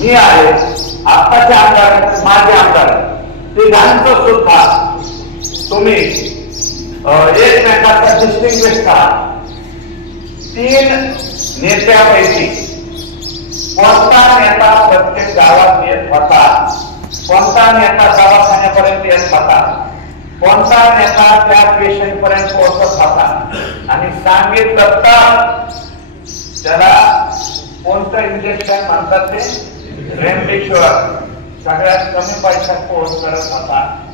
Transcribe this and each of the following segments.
मी आहे आत्ताचे आमदार माझे आमदार तिघांचं सुद्धा तुम्ही एकमेकांचा डिस्टिंग्विश करा. तीन नेत्यापैकी कोणता नेता प्रत्येक गावात येत होता? कोणता नेता दवाखान्यापर्यंत येत होता? कोणता नेता त्या पेशंट पर्यंत पोहोचत होता? आणि सांगितलं तर त्याला कोणतं इंजेक्शन म्हणतात ते? रेमडेसिवीर सगळ्यात कमी पैशात पोहोच करत होता.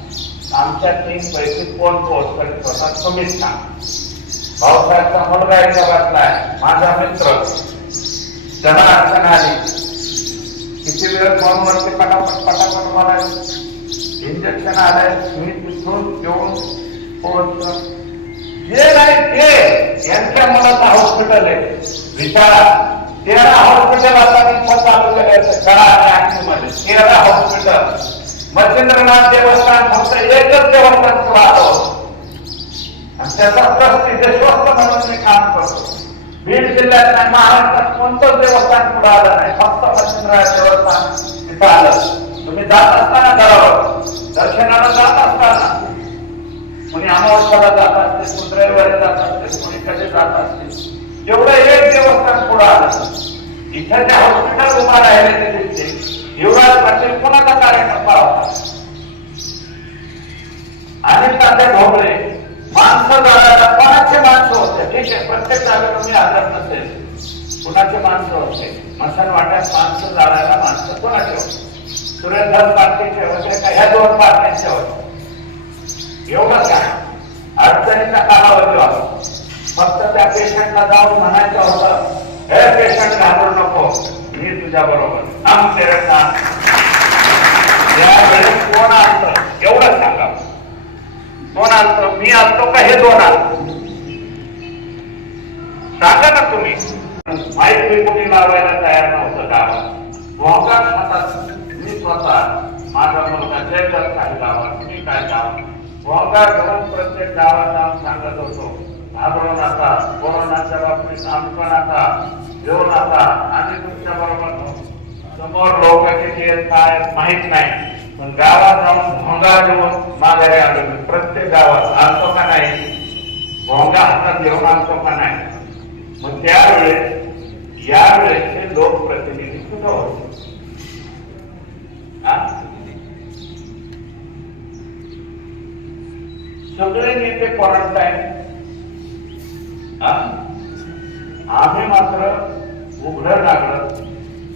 आमच्या तीन पैसे कोण पोहोच करत होता तुम्हीच सांग. भाऊसाहेबचा मुलगा याच्या बसलाय माझा मित्र. त्यांना अडचण आली. किती वेळ फोनवरती पटापट पटापट मला इंजेक्शन आलंय मी तिथून घेऊन पोहोच जे नाही ते यांच्या मनात हॉस्पिटल आहे. विचारा. तेरा हॉस्पिटल आता तिथं चालू करायचं कळा आणि आठवीमध्ये तेरा हॉस्पिटल. मच्छिंद्रनाथ देवस्थान फक्त एकच देवस्थान राहतो. आणि त्याचा ट्रस्ट तिथे स्वस्त म्हणून मी काम करतो. बीड जिल्ह्यात नाही महाराष्ट्रात कोणतं देवस्थान पुढे आलं नाही. फक्त मच्छिंद्रनाथ देवस्थान तिथं आलं. तुम्ही जात असताना घरावर दर्शनाला जात असताना. कोणी अमावस्याला जात असते कुत्रेवारी जात असते कोणी कधी जात असते. एवढं एक देवस्थान पुढं आलं इथं जे हॉस्पिटल उभा राहिले ते दिसते युवराज पाटील कोणाचा कार्यकर्ता होता? आणि तात्या भोगले माणसं जाण्याला कोणाचे माणसं होते? ठीक आहे प्रत्येक जागेवर मी हजर नसेल. कुणाचे माणसं होते? मसन वाट्यात माणसं जाणायला माणसं कोणाचे होते? सुरेंद्र पार्टीचे होते का? ह्या दोन पार्ट्यांचे होते. एवढं काय? अडचणीचा काळ त्या पेशंटला जाऊन म्हणायचं होतं हे पेशंट घाबरू नको मी तुझ्या बरोबर आम तेरे कोण आणतं एवढं सांगा. कोण आणतं मी आणतो का? हे दोन आणतो सांगा ना तुम्ही. माहीत मी कोणी लावायला तयार नव्हतं गावात. भोगात हातात मी स्वतः माझा मुलगा जयदत्त काही गावात मी काय गावात. भोगात घेऊन प्रत्येक गावात सांगत होतो. घाबरू नका. कोरोनाच्या बाबतीत आमचं नका. घेऊ नका. आम्ही तुमच्या बरोबर समोर लोक किती येत काय आहेत माहीत नाही. पण गावात जाऊन भोंगा घेऊन माघारी आलो प्रत्येक गावात आणतो का नाही? भोंगा हातात घेऊन आणतो का नाही? मग त्यावेळेस यावेळेसचे लोकप्रतिनिधी कुठं होते? सगळे नेते क्वारंटाईन आम्ही मात्र उघडं लागलं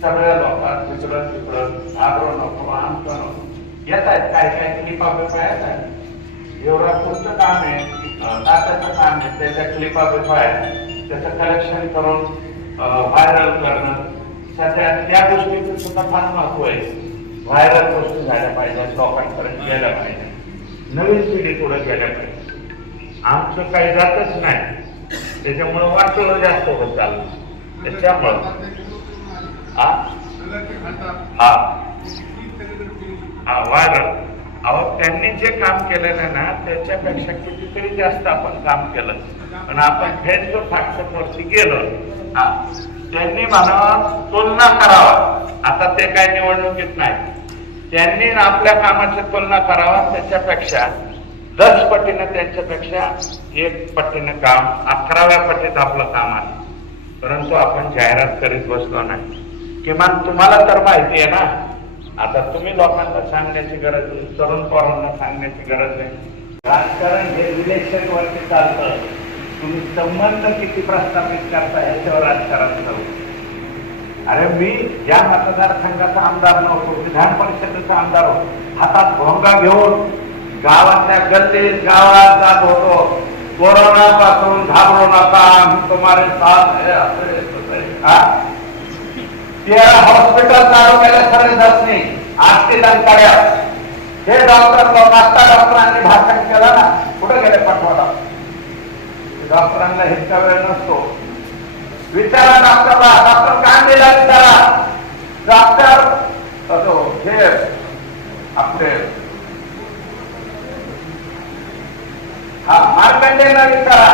सगळ्या लोकात तिकडं तिकडं घाबरू नको आमचं नको. येत आहेत काय काय क्लिपा बिपा येत आहेत. एवढा पुढचं काम आहे अं, काम आहे त्याच्या क्लिपा बिपा आहेत त्याचं कलेक्शन करून व्हायरल करणं. सध्या त्या गोष्टीचं सुद्धा फार महत्त्व आहे. व्हायरल गोष्टी झाल्या पाहिजे लोकांपर्यंत गेल्या पाहिजे नवीन पिढी पुढे गेल्या पाहिजे आमचं काही जातच नाही. त्याच्यामुळं वाटलं जास्त होत चाललं. त्याच्यामुळं. हा? हा. हा व्हायरल अहो त्यांनी जे काम केलेलं आहे ना त्याच्यापेक्षा कितीतरी जास्त आपण काम केलं. पण आपण फेसबुक वरती गेलो. हा. त्यांनी म्हणावा तुलना करावा. आता ते काय निवडणुकीत नाही. त्यांनी आपल्या कामाची तुलना करावा त्याच्यापेक्षा. दस पटीनं त्यांच्यापेक्षा एक पटीनं काम अकराव्या पटीत आपलं काम आहे. परंतु आपण जाहिरात करीत बसलो नाही. किमान तुम्हाला तर माहिती आहे ना आता तुम्ही लोकांना सांगण्याची गरज नाही तरुण पोरांना सांगण्याची गरज नाही. राजकारण हे इलेक्शन वरती चालतं तुम्ही संबंध किती प्रस्थापित करता याच्यावर राजकारण चालू अरे मी ज्या मतदारसंघाचा आमदार नव्हतो विधान परिषदेचा आमदार होतो. हातात भोंगा घेऊन गावातल्या गल्लीत गावात जात होतो. कोरोना पासून घाबरू नका आम्ही तुम्हारे साथ है? हॉस्पिटल चालू केलं सगळे दसनी आरती हे डॉक्टर लोक आता डॉक्टरांनी भाषण केलं ना कुठे गेले पटवाला डॉक्टरांना हिचा वेळ नसतो. विचारा डॉक्टरला डॉक्टर कांदेला विचारा. डॉक्टर असो हे आपले हा मार्कंडेला विचारा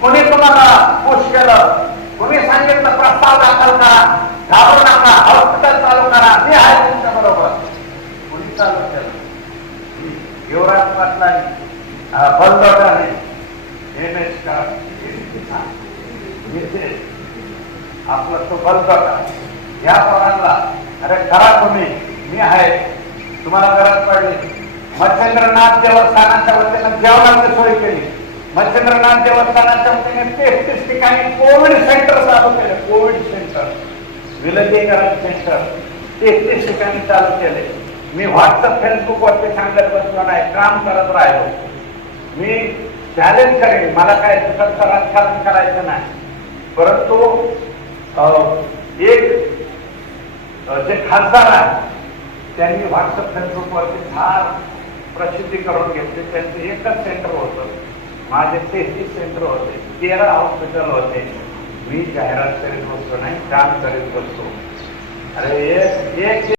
कोणी तुम्हाला पुश केलं कोणी सांगितलं प्रस्ताव दाखल करा। घाबरू नका हॉस्पिटल चालू करा। मी आहे तुमच्या बरोबर। कोणी चालू केलं युवराज पाटलांनी बंद करणे एम एस आपलं तो बंद करा या पोरांना अरे करा तुम्ही. मी आहे. तुम्हाला गरज पडली. मच्छेंद्रनाथ देवस्थानाच्या वतीनं जेवणाची सोय केली. मच्छेंद्रनाथ देवस्थानाच्या वतीने तेहतीस ठिकाणी कोविड सेंटर चालू केले. Covid centre. विलगीकरण सेंटर. तेहतीस ठिकाणी चालू केले. मी व्हॉट्सअप फेसबुक वरती सांगत बसलो नाही. काम करत राहिलो. मी चॅलेंज करेन. मला काय स्वतंत्र राजकारण करायचं नाही. परंतु अं, एक जे खासदार आहेत त्यांनी व्हॉट्सअप फेसबुकवरती फार प्रसिद्धी करून घेतली. त्यांचं एकच सेंटर होतं. माझे तेहतीस सेंटर होते. तेरा हॉस्पिटल होते. मी जाहिरात करीत बसतो नाही काम करीत बसतो अरे एक एक